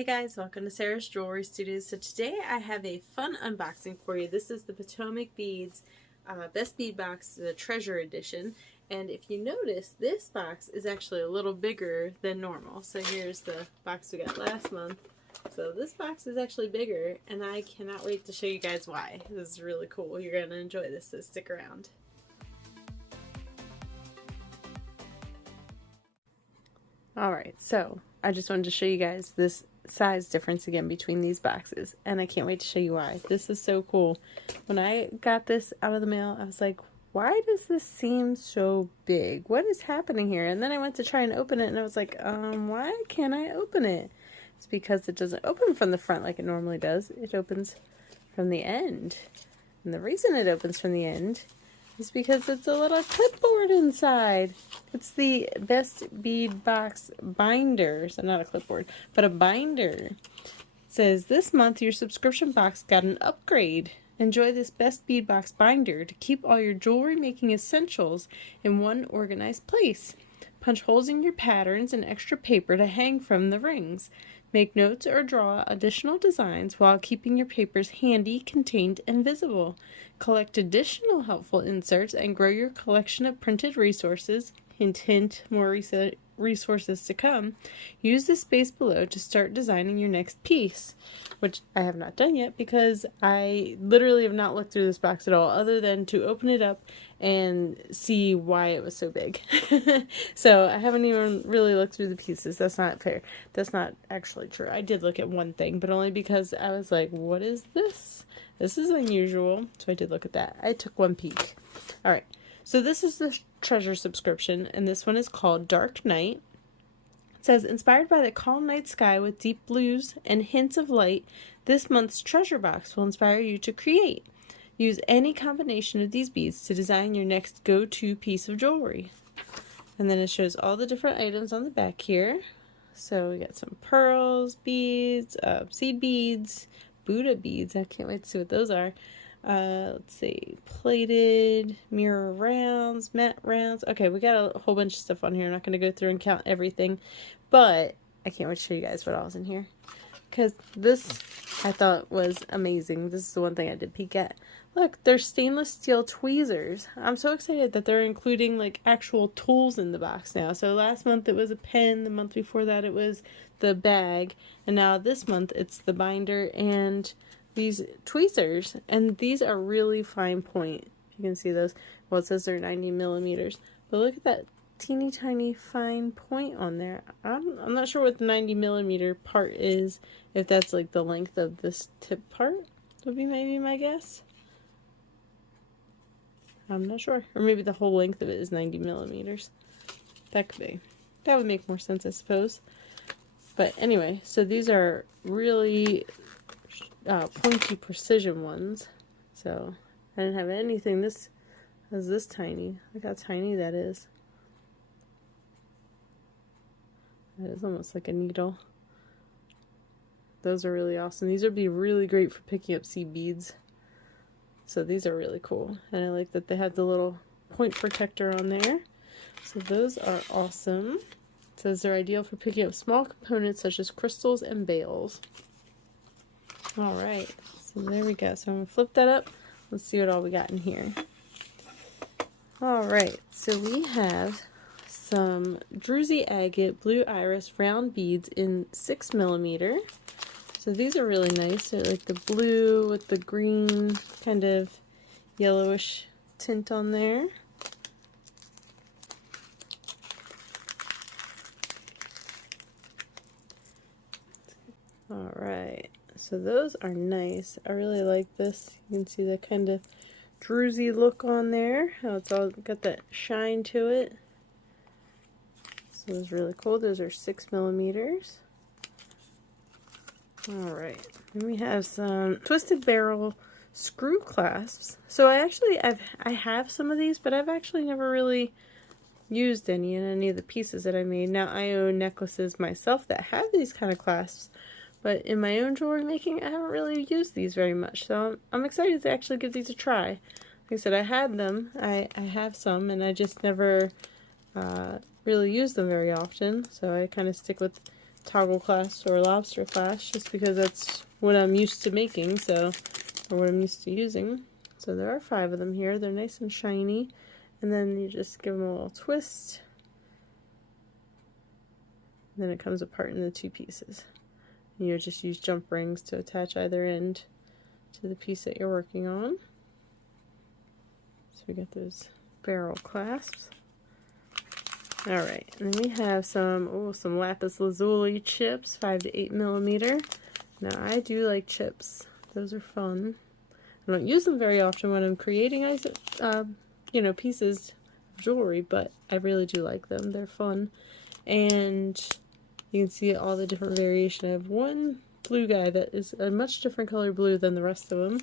Hey guys, welcome to Sarah's Jewelry Studio. So today I have a fun unboxing for you. This is the Potomac Beads Best Bead Box Treasure Edition. And if you notice, this box is actually a little bigger than normal. So here's the box we got last month. So this box is actually bigger, and I cannot wait to show you guys why. This is really cool. You're going to enjoy this, so stick around. Alright, so I just wanted to show you guys this size difference again between these boxes, and I can't wait to show you why. This is so cool. When I got this out of the mail, I was like, why does this seem so big? What is happening here? And then I went to try and open it, and I was like, why can't I open it? It's because it doesn't open from the front like it normally does. It opens from the end. And the reason it opens from the end is because it's a little clipboard inside. It's the Best Bead Box binder. So not a clipboard, but a binder. It says, this month your subscription box got an upgrade. Enjoy this Best Bead Box binder to keep all your jewelry making essentials in one organized place. Punch holes in your patterns and extra paper to hang from the rings. Make notes or draw additional designs while keeping your papers handy, contained, and visible. Collect additional helpful inserts and grow your collection of printed resources. Hint, hint, more resources to come. Use the space below to start designing your next piece, which I have not done yet because I literally have not looked through this box at all other than to open it up and see why it was so big. So I haven't even really looked through the pieces. That's not fair. That's not actually true. I did look at one thing, but only because I was like, what is this? This is unusual. So I did look at that. I took one peek. All right. So this is the treasure subscription, and this one is called Dark Night. It says, inspired by the calm night sky with deep blues and hints of light, this month's treasure box will inspire you to create. Use any combination of these beads to design your next go-to piece of jewelry. And then it shows all the different items on the back here. So we got some pearls, beads, seed beads, Buddha beads. I can't wait to see what those are. Let's see, plated, mirror rounds, matte rounds. Okay, we got a whole bunch of stuff on here. I'm not going to go through and count everything, but I can't wait to show you guys what all is in here, because this I thought was amazing. This is the one thing I did peek at. Look, there's stainless steel tweezers. I'm so excited that they're including like actual tools in the box now. So last month it was a pen, the month before that it was the bag, and now this month it's the binder and these tweezers, and these are really fine point. You can see those. Well, it says they're 90 millimeters, but look at that teeny tiny fine point on there. I'm not sure what the 90 millimeter part is, if that's like the length of this tip part would be maybe my guess. I'm not sure, or maybe the whole length of it is 90 millimeters. That could be. That would make more sense, I suppose. But anyway, so these are really pointy precision ones. So I didn't have anything this is this tiny. Look how tiny that is. That is almost like a needle. Those are really awesome. These would be really great for picking up seed beads. So these are really cool. And I like that they have the little point protector on there. So those are awesome. It says they're ideal for picking up small components such as crystals and bales. Alright, so there we go. So I'm going to flip that up. Let's see what all we got in here. Alright, so we have some druzy agate blue iris round beads in 6 millimeter. So these are really nice. They're like the blue with the green kind of yellowish tint on there. Alright. So those are nice. I really like this. You can see that kind of druzy look on there. How it's all got that shine to it. So it's really cool. Those are 6 millimeters. Alright. Then we have some twisted barrel screw clasps. So I have some of these, but I've actually never really used any in any of the pieces that I made. Now I own necklaces myself that have these kind of clasps. But in my own jewelry making, I haven't really used these very much. So I'm excited to actually give these a try. Like I said, I had them. I have some, and I just never really use them very often. So I kind of stick with toggle clasp or lobster clasp, just because that's what I'm used to making, so, or what I'm used to using. So there are 5 of them here. They're nice and shiny, and then you just give them a little twist. And then it comes apart into 2 pieces. You just use jump rings to attach either end to the piece that you're working on. So we got those barrel clasps. Alright, and then we have some lapis lazuli chips, 5 to 8 millimeter. Now I do like chips. Those are fun. I don't use them very often when I'm creating you know, pieces of jewelry, but I really do like them. They're fun. And you can see all the different variation. I have one blue guy that is a much different color blue than the rest of them.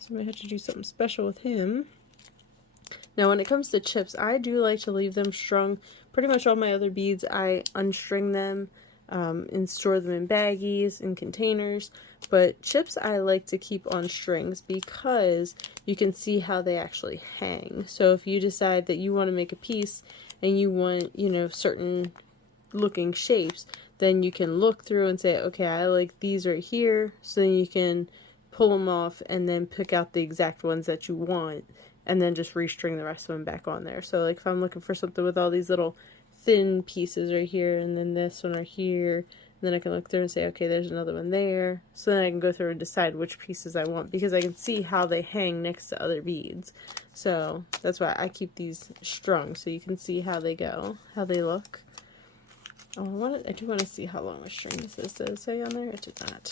So I might have to do something special with him. Now when it comes to chips, I do like to leave them strung. Pretty much all my other beads, I unstring them and store them in baggies and containers. But chips I like to keep on strings because you can see how they actually hang. So if you decide that you want to make a piece and you want, you know, certain looking shapes, then you can look through and say, okay, I like these right here, so then you can pull them off and then pick out the exact ones that you want and then just restring the rest of them back on there. So like if I'm looking for something with all these little thin pieces right here and then this one right here, then I can look through and say, okay, there's another one there. So then I can go through and decide which pieces I want because I can see how they hang next to other beads. So that's why I keep these strung, so you can see how they go, how they look. Oh, I do want to see how long the string this is. Did it say on there? It did not.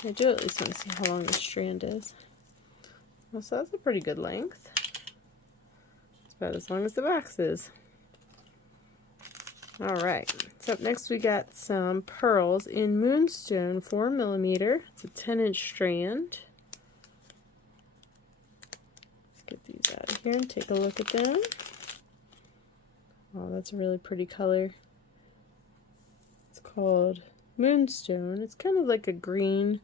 So I do at least want to see how long the strand is. Well, so that's a pretty good length. It's about as long as the box is. Alright, so up next we got some pearls in Moonstone 4 millimeter. It's a 10-inch strand. Let's get these out of here and take a look at them. Oh, that's a really pretty color. It's called Moonstone. It's kind of like a green.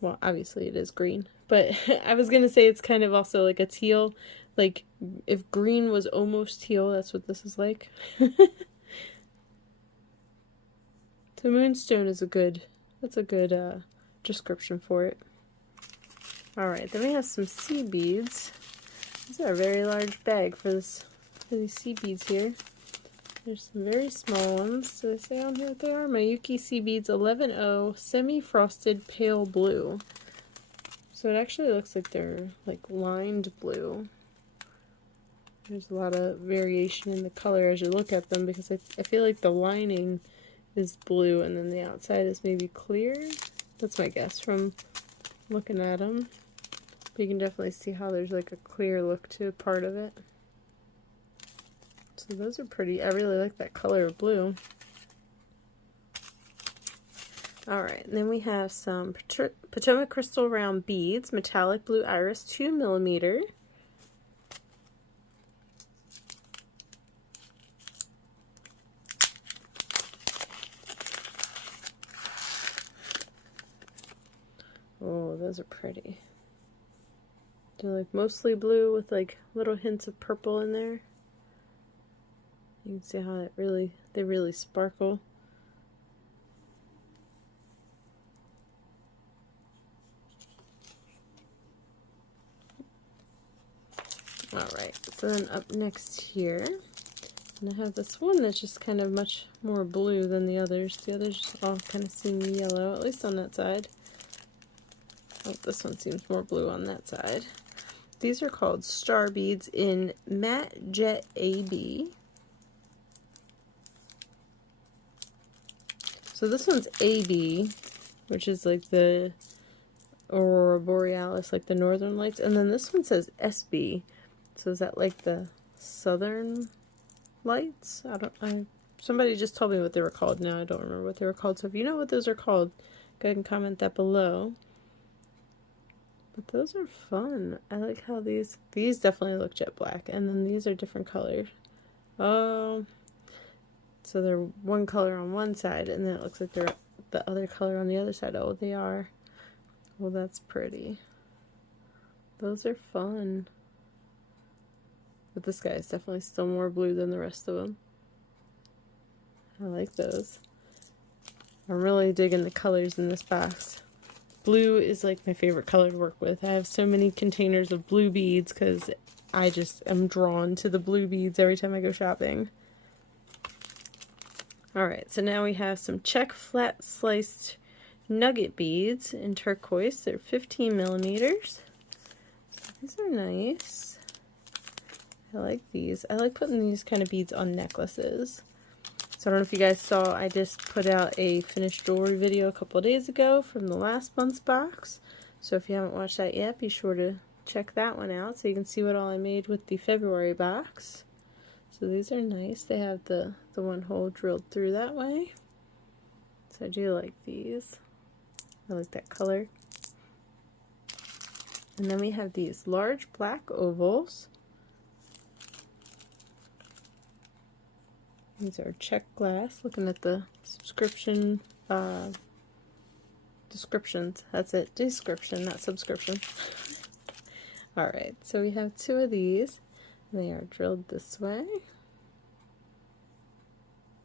Well, obviously it is green, but I was going to say it's kind of also like a teal. Like, if green was almost teal, that's what this is like. So Moonstone is that's a good description for it. Alright, then we have some sea beads. These are a very large bag for these sea beads here. There's some very small ones. Do they say on here what they are? Mayuki Sea Beads 11O Semi-Frosted Pale Blue. So it actually looks like they're like lined blue. There's a lot of variation in the color as you look at them because I feel like the lining is blue and then the outside is maybe clear. That's my guess from looking at them. But you can definitely see how there's like a clear look to part of it. So those are pretty. I really like that color of blue. Alright, then we have some Potomac Crystal Round Beads, Metallic Blue Iris 2 millimeter. Oh, those are pretty. They're like mostly blue with like little hints of purple in there. You can see how they really sparkle. Alright, so then up next here, and I have this one that's just kind of much more blue than the others. The others all kind of seem yellow, at least on that side. Oh, this one seems more blue on that side. These are called Star Beads in Matte Jet AB. So this one's AB, which is like the Aurora Borealis, like the Northern Lights, and then this one says SB. So is that like the Southern Lights? Somebody just told me what they were called. Now I don't remember what they were called. So if you know what those are called, go ahead and comment that below. But those are fun. I like how these definitely look jet black, and then these are different colors. Oh. So they're one color on one side, and then it looks like they're the other color on the other side. Oh, they are. Well, that's pretty. Those are fun. But this guy is definitely still more blue than the rest of them. I like those. I'm really digging the colors in this box. Blue is like my favorite color to work with. I have so many containers of blue beads because I just am drawn to the blue beads every time I go shopping. Alright, so now we have some Czech flat sliced nugget beads in turquoise. They're 15 millimeters. These are nice. I like these. I like putting these kind of beads on necklaces. So I don't know if you guys saw, I just put out a finished jewelry video a couple of days ago from the last month's box. So if you haven't watched that yet, be sure to check that one out so you can see what all I made with the February box. So these are nice. They have the one hole drilled through that way. So I do like these. I like that color. And then we have these large black ovals. These are Czech glass. Looking at the subscription descriptions. That's it. Description, not subscription. Alright, so we have two of these. They are drilled this way.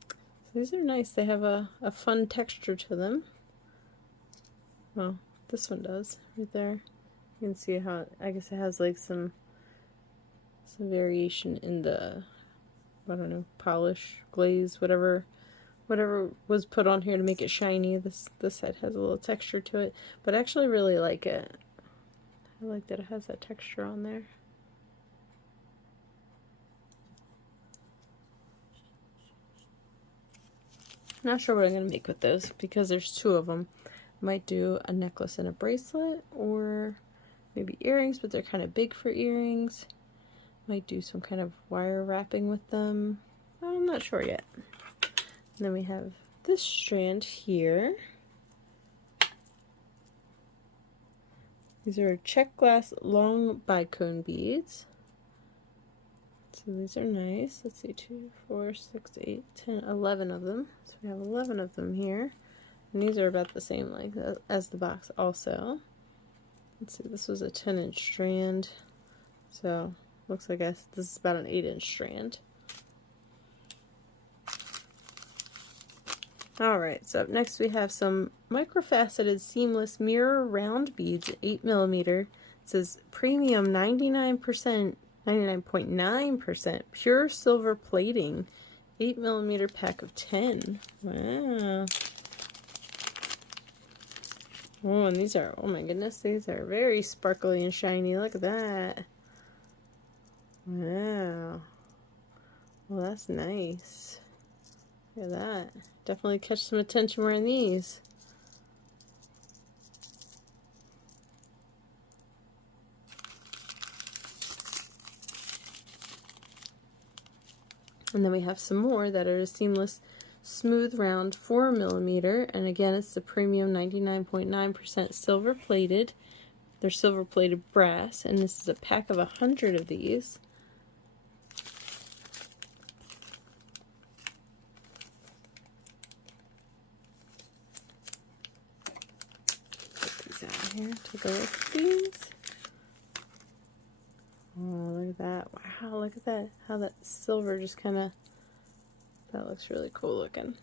So these are nice. They have a fun texture to them. Well, this one does right there. You can see how, I guess it has like some variation in the, I don't know, polish, glaze, whatever was put on here to make it shiny. This side has a little texture to it, but I actually really like it. I like that it has that texture on there. Not sure what I'm going to make with those because there's two of them. I might do a necklace and a bracelet, or maybe earrings, but they're kind of big for earrings. Might do some kind of wire wrapping with them. I'm not sure yet. And then we have this strand here. These are Czech glass long bicone beads. So these are nice. Let's see, 2, 4, 6, 8, 10, 11 of them. So we have 11 of them here. And these are about the same length as the box also. Let's see, this was a 10-inch strand. So looks like this is about an 8-inch strand. Alright, so up next we have some microfaceted seamless mirror round beads, 8 millimeter. It says premium 99.9% pure silver plating, 8 millimeter pack of 10. Wow. Oh, and these are, oh my goodness, these are very sparkly and shiny. Look at that. Wow. Well, that's nice. Look at that. Definitely catch some attention wearing these. And then we have some more that are a seamless smooth round 4 millimeter, and again it's the premium 99.9% silver plated. They're silver plated brass, and this is a pack of 100 of these. Here, take a look at these. Oh, look at that. Wow, look at that. How that silver just kind of, that looks really cool looking.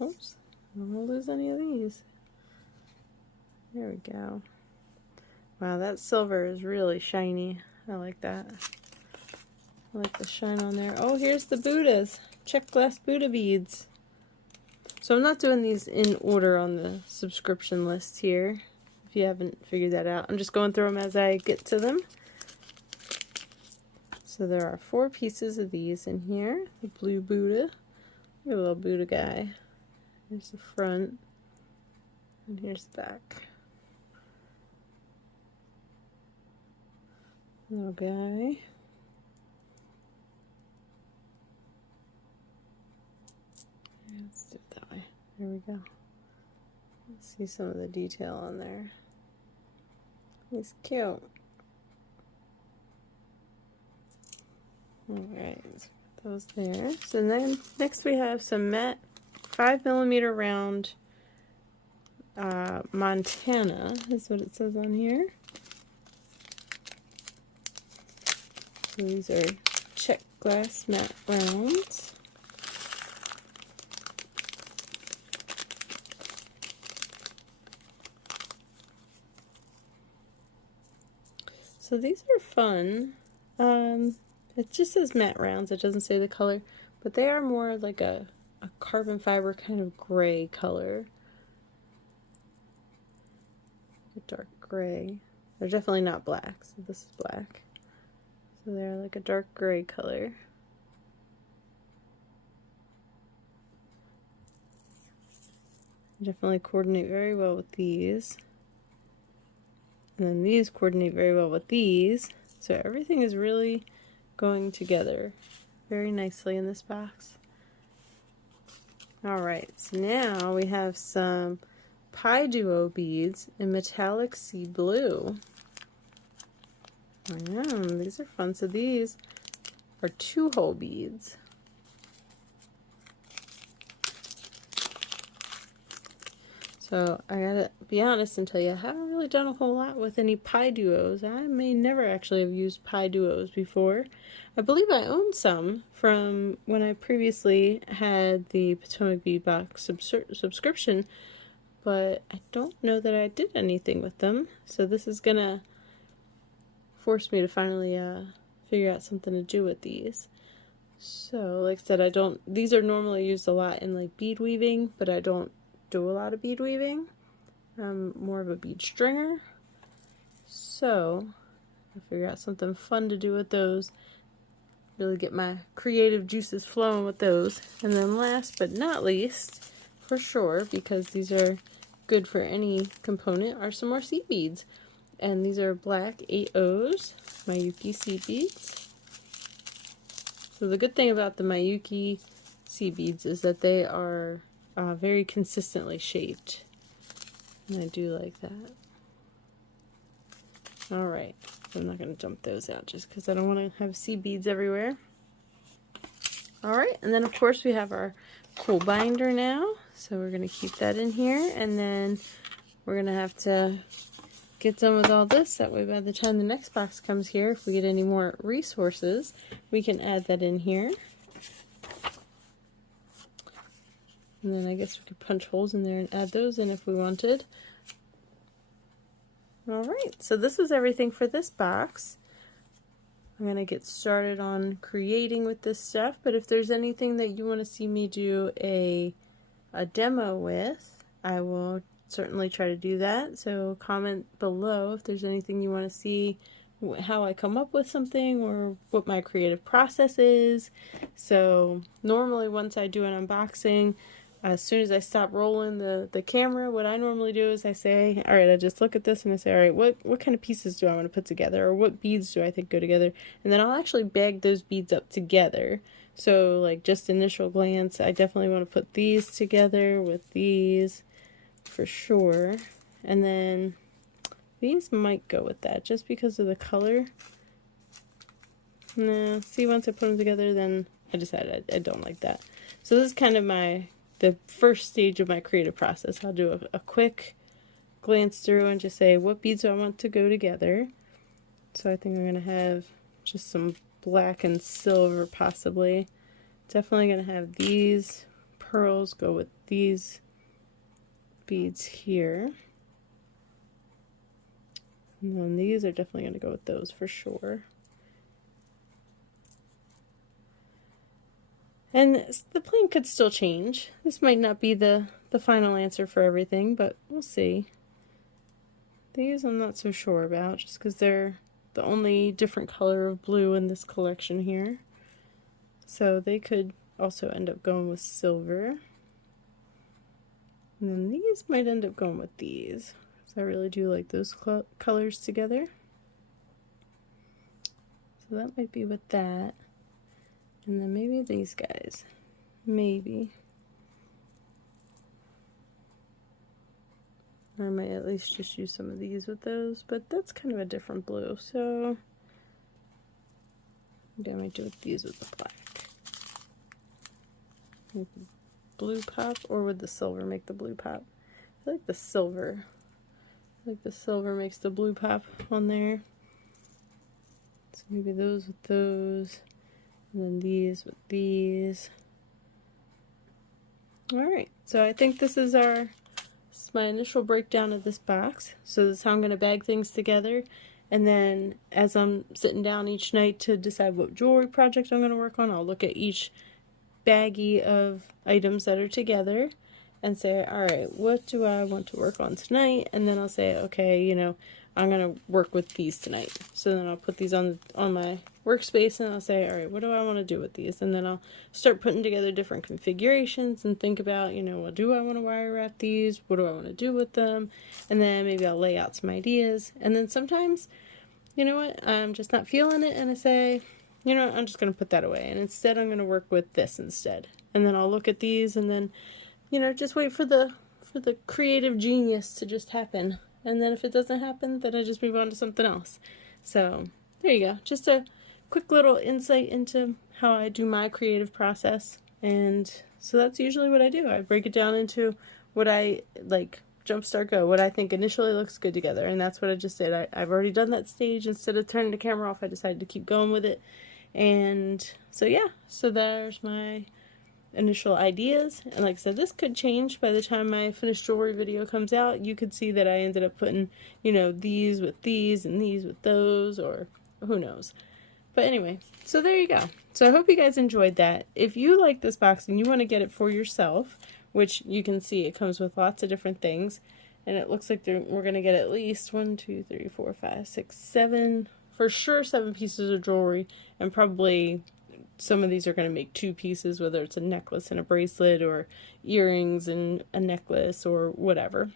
Oops, I don't want to lose any of these. There we go. Wow, that silver is really shiny. I like that. I like the shine on there. Oh, here's the Buddhas. Czech glass Buddha beads. So I'm not doing these in order on the subscription list here, if you haven't figured that out. I'm just going through them as I get to them. So there are 4 pieces of these in here. The blue Buddha. Look at the little Buddha guy. Here's the front. And here's the back. Little guy. Let's do it that way. There we go. Let's see some of the detail on there. He's cute. Alright, let's put those there. So then next we have some matte 5 millimeter round Montana is what it says on here. So these are Czech glass matte rounds. So these are fun. It just says matte rounds, it doesn't say the color, but they are more like a carbon fiber kind of gray color. A dark gray. They're definitely not black, so this is black. So they're like a dark gray color. Definitely coordinate very well with these. And then these coordinate very well with these. So everything is really going together very nicely in this box. Alright, so now we have some Pi Duo beads in metallic sea blue. These are fun. So these are 2-hole beads. So I gotta be honest and tell you, I haven't really done a whole lot with any Pi Duos. I may never actually have used Pi Duos before. I believe I own some from when I previously had the Potomac Bead Box subscription, but I don't know that I did anything with them. So this is gonna force me to finally figure out something to do with these. So like I said, these are normally used a lot in like bead weaving, but I don't do a lot of bead weaving. I'm more of a bead stringer. So I'll figure out something fun to do with those. Really get my creative juices flowing with those. And then last but not least, for sure, because these are good for any component, are some more seed beads. And these are black 8/0s, Miyuki seed beads. So the good thing about the Miyuki seed beads is that they are very consistently shaped. And I do like that. Alright, I'm not going to dump those out just because I don't want to have seed beads everywhere. Alright, and then of course we have our cool binder now. So we're going to keep that in here, and then we're going to have to get done with all this. That way by the time the next box comes here, if we get any more resources, we can add that in here. And then I guess we could punch holes in there and add those in if we wanted. Alright, so this is everything for this box. I'm going to get started on creating with this stuff, but if there's anything that you want to see me do a demo with, I will certainly try to do that. So comment below if there's anything you want to see, how I come up with something, or what my creative process is. So normally once I do an unboxing, as soon as I stop rolling the camera, what I normally do is I say, alright, I just look at this and I say, alright, what kind of pieces do I want to put together, or what beads do I think go together? And then I'll actually bag those beads up together. So like just initial glance, I definitely want to put these together with these for sure. And then these might go with that just because of the color. No, see, once I put them together, then I decided I don't like that. So this is kind of the first stage of my creative process. I'll do a quick glance through and just say what beads do I want to go together. So I think I'm going to have just some black and silver possibly. Definitely going to have these pearls go with these beads here. And then these are definitely going to go with those for sure. And the plan could still change. This might not be the final answer for everything, but we'll see. These I'm not so sure about, just because they're the only different color of blue in this collection here. So they could also end up going with silver. And then these might end up going with these. So I really do like those colors together. So that might be with that. And then maybe these guys. Maybe. Or I might at least just use some of these with those, but that's kind of a different blue, so maybe I might do these with the black. Make the blue pop, or would the silver make the blue pop? I like the silver. I like the silver makes the blue pop on there. So maybe those with those. and then these with these. Alright, so I think this is my initial breakdown of this box. So this is how I'm going to bag things together, and then as I'm sitting down each night to decide what jewelry project I'm going to work on, I'll look at each baggie of items that are together and say, alright, what do I want to work on tonight? And then I'll say, okay, you know, I'm going to work with these tonight. So then I'll put these on my workspace and I'll say, alright, what do I want to do with these? And then I'll start putting together different configurations and think about, you know, well, do I want to wire wrap these? What do I want to do with them? And then maybe I'll lay out some ideas. And then sometimes, you know what, I'm just not feeling it and I say, you know, I'm just going to put that away. And instead I'm going to work with this instead. And then I'll look at these and then, you know, just wait for the creative genius to just happen. And then if it doesn't happen, then I just move on to something else. So there you go. Just a quick little insight into how I do my creative process. And so that's usually what I do. I break it down into what I like, jumpstart go, what I think initially looks good together. And that's what I just did. I've already done that stage. Instead of turning the camera off, I decided to keep going with it. And so yeah, so there's my initial ideas. And like I said, this could change by the time my finished jewelry video comes out. You could see that I ended up putting, you know, these with these and these with those, or who knows. But anyway, so there you go. So I hope you guys enjoyed that. If you like this box and you want to get it for yourself, which you can see it comes with lots of different things, and it looks like we're going to get at least 1, 2, 3, 4, 5, 6, 7, for sure 7 pieces of jewelry, and probably some of these are going to make 2 pieces, whether it's a necklace and a bracelet, or earrings and a necklace, or whatever.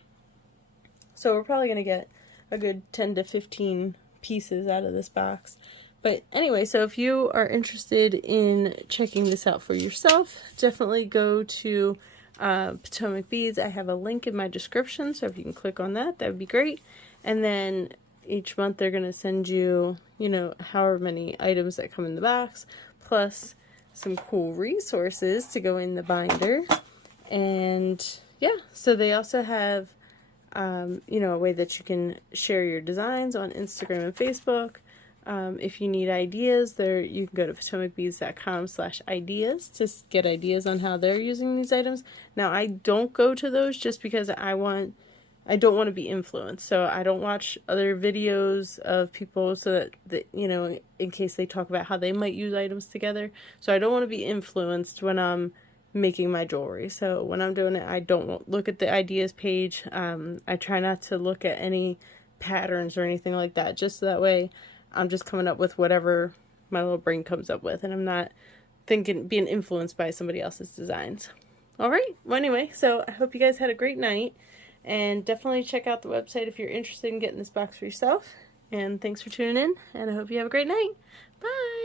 So we're probably going to get a good 10 to 15 pieces out of this box. But anyway, so if you are interested in checking this out for yourself, definitely go to Potomac Beads. I have a link in my description, so if you can click on that, that would be great. And then each month they're going to send you, you know, however many items that come in the box, plus some cool resources to go in the binder. And yeah, so they also have, you know, a way that you can share your designs on Instagram and Facebook. If you need ideas, there you can go to potomacbeads.com/ideas to get ideas on how they're using these items. Now, I don't go to those just because I don't want to be influenced. So I don't watch other videos of people so that, you know, in case they talk about how they might use items together. So I don't want to be influenced when I'm making my jewelry. So when I'm doing it, I don't look at the ideas page. I try not to look at any patterns or anything like that, just so that way I'm just coming up with whatever my little brain comes up with, and I'm not being influenced by somebody else's designs. Alright, well anyway, so I hope you guys had a great night, and definitely check out the website if you're interested in getting this box for yourself. And thanks for tuning in, and I hope you have a great night. Bye!